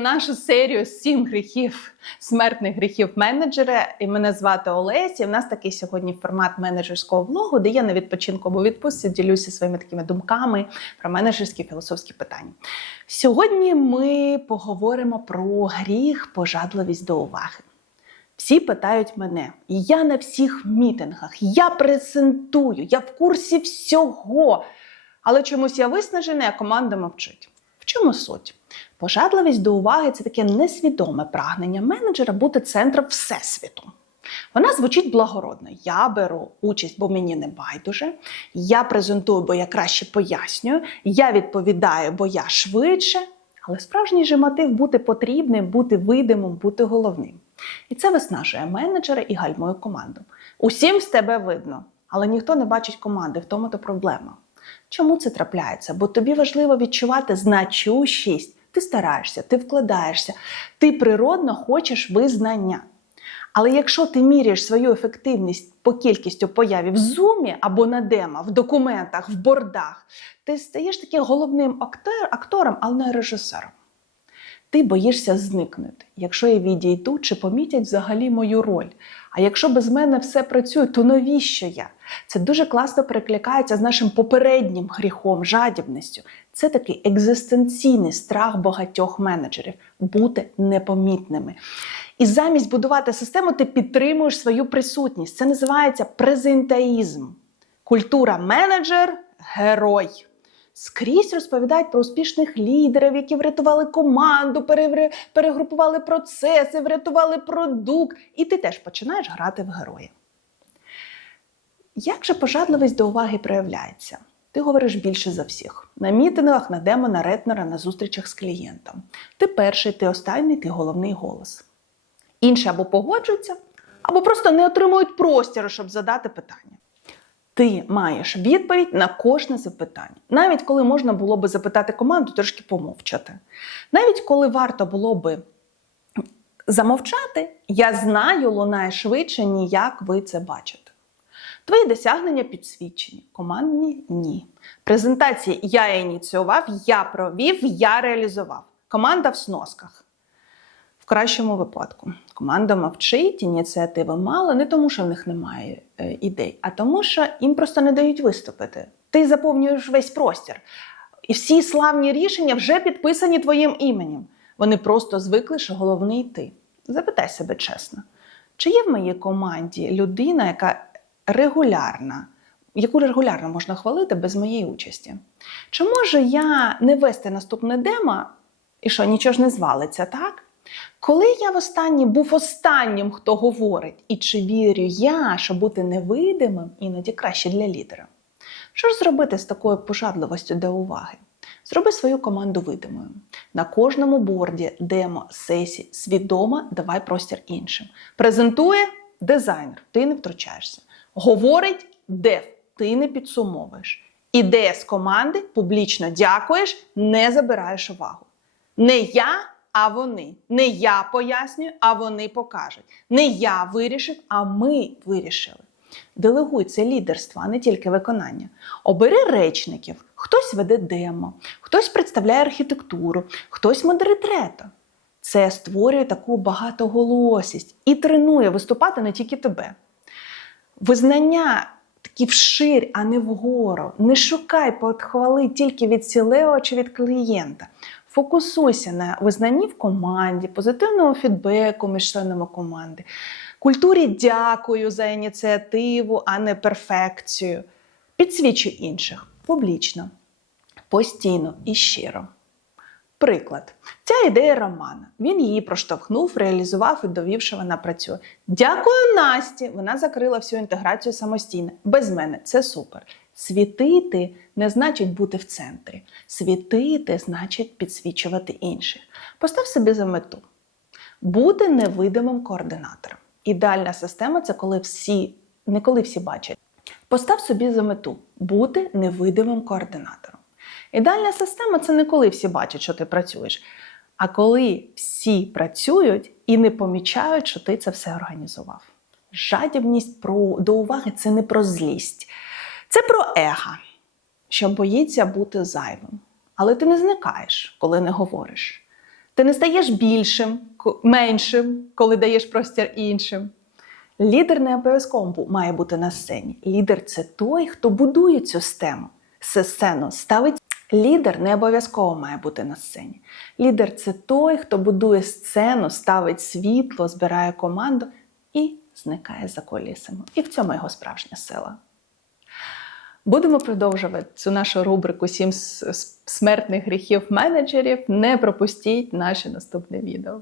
нашу серію сім гріхів, смертних гріхів менеджера. І мене звати Олеся. І в нас такий сьогодні формат менеджерського влогу, де я на відпочинку або відпустці ділюся своїми такими думками про менеджерські філософські питання. Сьогодні ми поговоримо про гріх, пожадливість до уваги. Всі питають мене, і я на всіх мітингах, я презентую, я в курсі всього. Але чомусь я виснажена, а команда мовчить. Чому суть? Пожадливість до уваги це таке несвідоме прагнення менеджера бути центром всесвіту. Вона звучить благородно. Я беру участь, бо мені не байдуже. Я презентую, бо я краще пояснюю. Я відповідаю, бо я швидше. Але справжній же мотив бути потрібним, бути видимим, бути головним. І це виснажує менеджера і гальмує команду. Усім з тебе видно, але ніхто не бачить команди, в тому то проблема. Чому це трапляється? Бо тобі важливо відчувати значущість. Ти стараєшся, ти вкладаєшся, ти природно хочеш визнання. Але якщо ти міряєш свою ефективність по кількістю появів в зумі або на демо, в документах, в бордах, ти стаєш таким головним актором, але не режисером. Ти боїшся зникнути. Якщо я відійду, чи помітять взагалі мою роль? А якщо без мене все працює, то навіщо я? Це дуже класно перекликається з нашим попереднім гріхом, жадібністю. Це такий екзистенційний страх багатьох менеджерів бути непомітними. І замість будувати систему, ти підтримуєш свою присутність. Це називається презентаїзм. Культура менеджер герой. Скрізь розповідають про успішних лідерів, які врятували команду, перегрупували процеси, врятували продукт. І ти теж починаєш грати в героя. Як же пожадливість до уваги проявляється? Ти говориш більше за всіх. На мітингах, на демо, на ретнера, на зустрічах з клієнтом. Ти перший, ти останній, ти головний голос. Інші або погоджуються, або просто не отримують простіру, щоб задати питання. Ти маєш відповідь на кожне запитання. Навіть коли можна було би запитати команду, трошки помовчати. Навіть коли варто було би замовчати, я знаю, лунає швидше, ніяк ви це бачите. Твої досягнення підсвідчені, командні ні. Презентації я ініціював, я провів, я реалізував. Команда в сносках. Кращому випадку команда мовчить, ініціативи мало, не тому, що в них немає е, ідей, а тому, що їм просто не дають виступити. Ти заповнюєш весь простір. І всі славні рішення вже підписані твоїм іменем. Вони просто звикли, що головний ти. Запитай себе чесно, чи є в моїй команді людина, яка регулярна, яку регулярно можна хвалити без моєї участі? Чи можу я не вести наступне демо і що нічого ж не звалиться, так? Коли я востаннє був останнім, хто говорить, і чи вірю я, що бути невидимим іноді краще для лідера? Що ж зробити з такою пожадливостю до уваги? Зроби свою команду видимою. На кожному борді, демо, сесії, свідомо давай простір іншим. Презентує дизайнер, ти не втручаєшся. Говорить дев, ти не підсумовуєш. Ідея з команди, публічно дякуєш, не забираєш увагу. Не я, а вони. Не я пояснюю, а вони покажуть. Не я вирішив, а ми вирішили. Делегуй це лідерство, а не тільки виконання. Обери речників. Хтось веде демо, хтось представляє архітектуру, хтось модеритрето. Це створює таку багатоголосість і тренує виступати не тільки тебе. Визнання такі вширь, а не вгору. Не шукай похвали тільки від цілева чи від клієнта. Фокусуйся на визнанні в команді, позитивному фідбеку між членами команди, культурі дякую за ініціативу, а не перфекцію. Підсвічуй інших публічно, постійно і щиро. Приклад, ця ідея Романа. Він її проштовхнув, реалізував і довів, що вона працює. Дякую Насті! Вона закрила всю інтеграцію самостійно. Без мене це супер. Світити не значить бути в центрі. Світити значить підсвічувати інших. Постав собі за мету. Бути невидимим координатором. Ідеальна система це коли всі, не коли всі бачать. Постав собі за мету бути невидимим координатором. Ідеальна система це не коли всі бачать, що ти працюєш, а коли всі працюють і не помічають, що ти це все організував. Жадібність про, до уваги це не про злість, це про его, що боїться бути зайвим. Але ти не зникаєш, коли не говориш. Ти не стаєш більшим, меншим, коли даєш простір іншим. Лідер не обов'язково має бути на сцені. Лідер це той, хто будує цю стему. Сцену ставить. Лідер не обов'язково має бути на сцені. Лідер це той, хто будує сцену, ставить світло, збирає команду і зникає за колісами. І в цьому його справжня сила. Будемо продовжувати цю нашу рубрику Сім смертних гріхів менеджерів. Не пропустіть наше наступне відео.